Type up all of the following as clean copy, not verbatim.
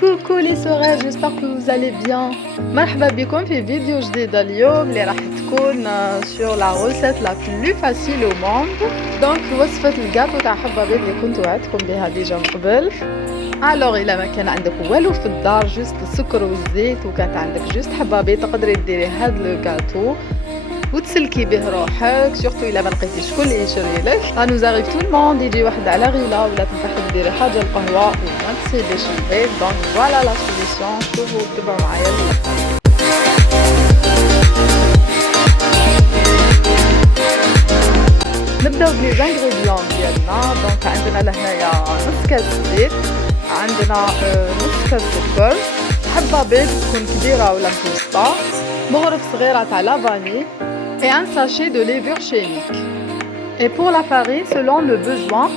Coucou les sœurs, j'espère que vous allez bien. مرحبا بكم في فيديو جديد اليوم اللي راح تكون sur la recette la plus facile au monde. Donc وصفة الجاتو تاع حبة بيض اللي كنت وعدتكم بها ديجا من قبل. الوغ الا ما كان عندك والو في الدار جوست السكر والزيت وكانت عندك جوست حبة بيض تقدري ديري هاد لو جاتو وتسلكي به روحك سورتو الا ما لقيتيش شكون اللي يشري لك. نوزاريف تو الموند يجي واحد على غيله ولا تنصحك ديري حاجه القهوه وما تسيبيش البيض. دونك فوالا لا سوليسيون، شوفوا تبعوا معايا للاخر. نبداو بلي زانغريديون ديالنا. دونك عندنا لهنايا نص كاس زيت، عندنا نص كاس سكر، حبه بيض تكون كبيره ولا متوسطه، مغرف صغيره تاع لافاني et un sachet de levure chimique. Et pour la farine, selon le besoin,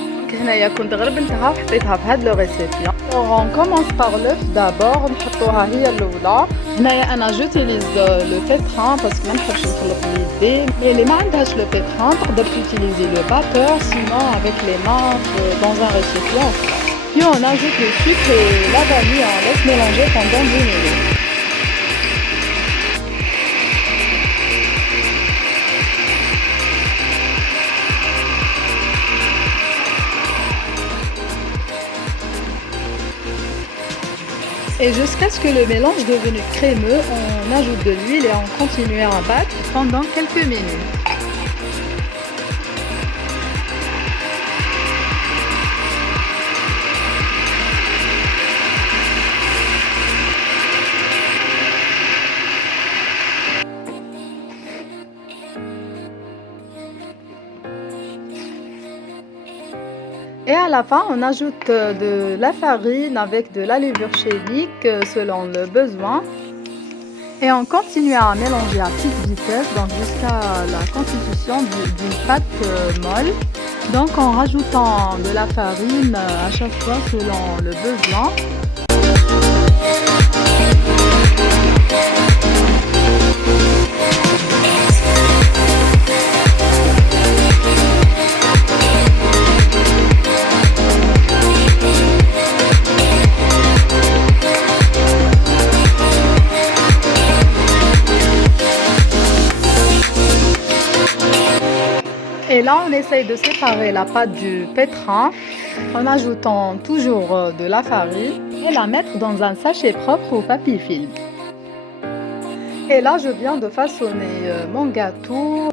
هنايا كنت غربلتها وحطيتها في هاد لو ريسيبيون. On commence par l'œuf d'abord، نحطوها هي الاولى. هنايا انا جوتيليز لو بيتران باسكو ما نحبش نخلط بيدي، مي اللي ما عندهاش لو بيتران تقدر تيليزي لو باتور sinon avec les mains dans un récipient. Puis on ajoute le sucre et la vanille, on laisse mélanger pendant 10 minutes. Et jusqu'à ce que le mélange devenu crémeux, on ajoute de l'huile et on continue à battre pendant quelques minutes. Et à la fin, on ajoute de la farine avec de la levure chimique selon le besoin. Et on continue à mélanger à petite vitesse, donc jusqu'à la constitution d'une pâte molle. Donc en rajoutant de la farine à chaque fois selon le besoin. Et là, on essaye de séparer la pâte du pétrin en ajoutant toujours de la farine et la mettre dans un sachet propre au papier film. Et là, je viens de façonner mon gâteau.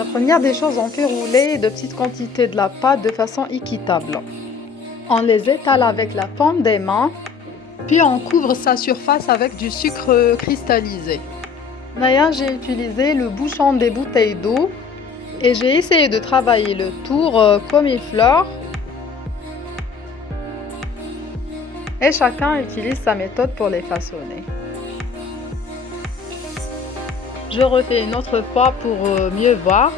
La première des choses, on fait rouler de petites quantités de la pâte de façon équitable. On les étale avec la paume des mains, puis on couvre sa surface avec du sucre cristallisé. Là, j'ai utilisé le bouchon des bouteilles d'eau. Et j'ai essayé de travailler le tour comme une fleur. Et chacun utilise sa méthode pour les façonner. Je refais une autre fois pour mieux voir.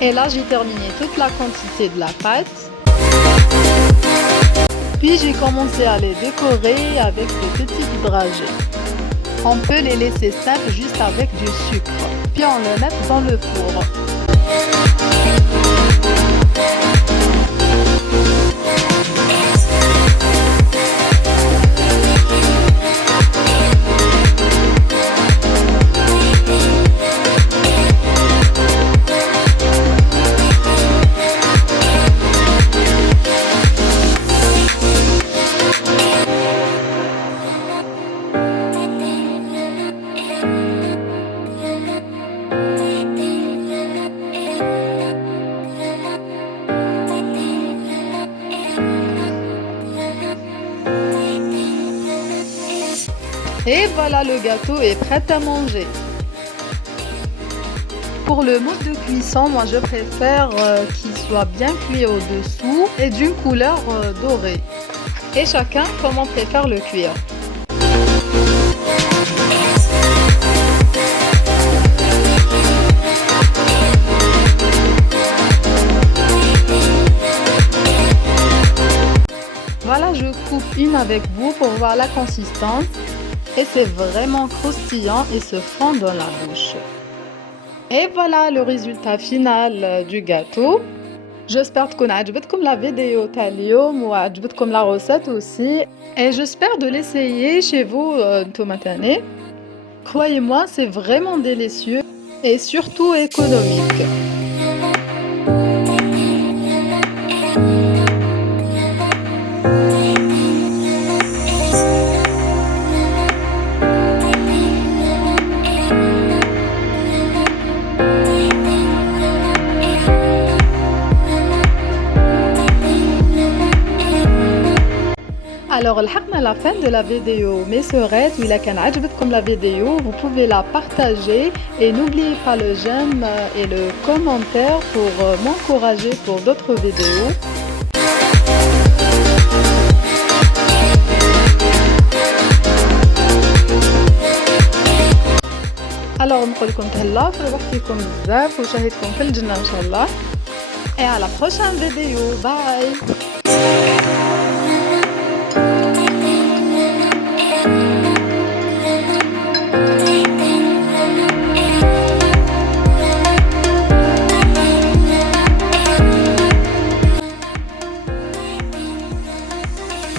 Et là, j'ai terminé toute la quantité de la pâte. Puis j'ai commencé à les décorer avec des petits dragées. On peut les laisser simples juste avec du sucre. Puis on les met dans le four. Et voilà, le gâteau est prêt à manger. Pour le mode de cuisson, moi je préfère qu'il soit bien cuit au-dessous et d'une couleur dorée. Et chacun comment préfère le cuire. Voilà, je coupe une avec vous pour voir la consistance. Et c'est vraiment croustillant et se fond dans la bouche. Et voilà le résultat final du gâteau. J'espère تكون عجبتكم la vidéo تاع اليوم وعجبتكم la recette aussi. Et j'espère de l'essayer chez vous نتوما تاني. Croyez-moi, c'est vraiment délicieux et surtout économique. Alors, لحقنا la fin de la vidéo, mes sœurs, ou la كان عجبتكم la vidéo, vous pouvez la partager et n'oubliez pas le j'aime et le commentaire pour m'encourager pour d'autres vidéos. Alors, نقول لكم تهلا فرحتكم بزاف وشاهدكم في الجنة إن شاء الله. Et à la prochaine vidéo, bye.